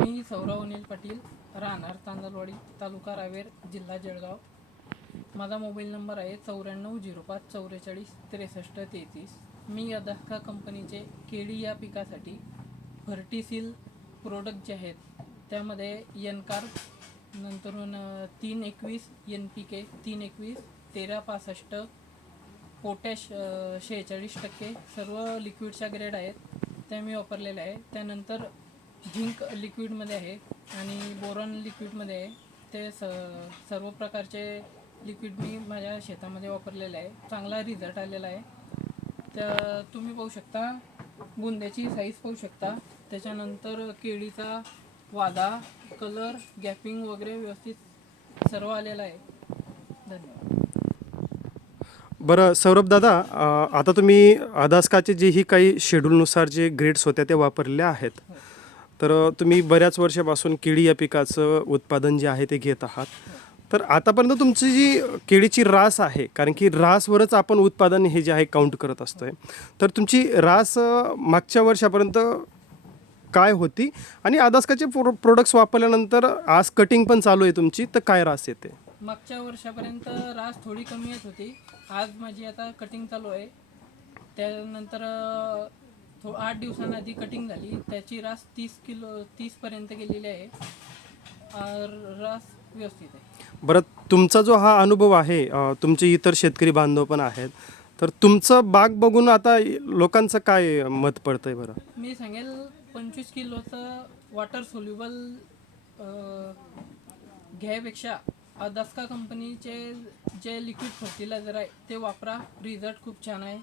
मी सौरव अनिल पाटील, राहणार तांदलवाडी, तालुका रावेर, जिल्हा जळगाव. माझा मोबाईल नंबर आहे 9405444333. मी अदास्का कंपनीचे केळी या पिकासाठी फर्टिसिल प्रोडक्ट जे आहेत त्यामध्ये एनकार्ब, नंतरून 321 NPK, 321, 1365, पोटॅश 46% सर्व लिक्विडच्या ग्रेड आहेत त्या मी वापरलेल्या आहे. त्यानंतर झिंक लिक्विडमध्ये आहे आणि बोरॉन लिक्विडमध्ये आहे. ते सर्व प्रकारचे लिक्विड मी माझ्या शेतामध्ये वापरलेले आहे. चांगला रिझल्ट आलेला आहे. तर तुम्ही पाहू शकता, बुंद्याची साईज पाहू शकता. त्याच्यानंतर केळीचा वादा, कलर, गॅपिंग वगैरे व्यवस्थित सर्व आलेला आहे. धन्यवाद. बरं सौरभ दादा, आता तुम्ही अदास्काचे जे ही काही शेड्यूलनुसार जे ग्रेड्स होत्या ते वापरल्या आहेत, तर तुम्ही बऱ्याच वर्षापासून केळी या पिकाचं उत्पादन जे आहे ते घेत आहात. तर आतापर्यंत तुमची जी केळीची रास आहे, कारण की रासवरच आपण उत्पादन हे जे आहे काउंट करत असतो आहे, तर तुमची रास मागच्या वर्षापर्यंत काय होती आणि अदास्काचे प्रोडक्ट्स वापरल्यानंतर आज कटिंग पण चालू आहे तुमची, तर काय रास येते? मागच्या वर्षापर्यंत रास थोडी कमी येत होती. आज माझी आता कटिंग चालू आहे. त्यानंतर 8 दिवसांआधी कटिंग झाली. त्याची रास 30 पर्यंत गेलेली आहे. रास व्यवस्थित आहे. बरं, तुमचा जो हा अनुभव आहे, तुमचे इतर शेतकरी बांधव पण आहेत, तर तुमचं बाग बघून आता लोकांचं काय मत पडतं आहे? बरं, मी सांगेल 25 किलोचं वॉटर सोल्युबल घ्यायपेक्षा अदास्का कंपनीचे जे लिक्विड फर्टिलायझर आहे ते वापरा. रिझल्ट खूप छान आहे.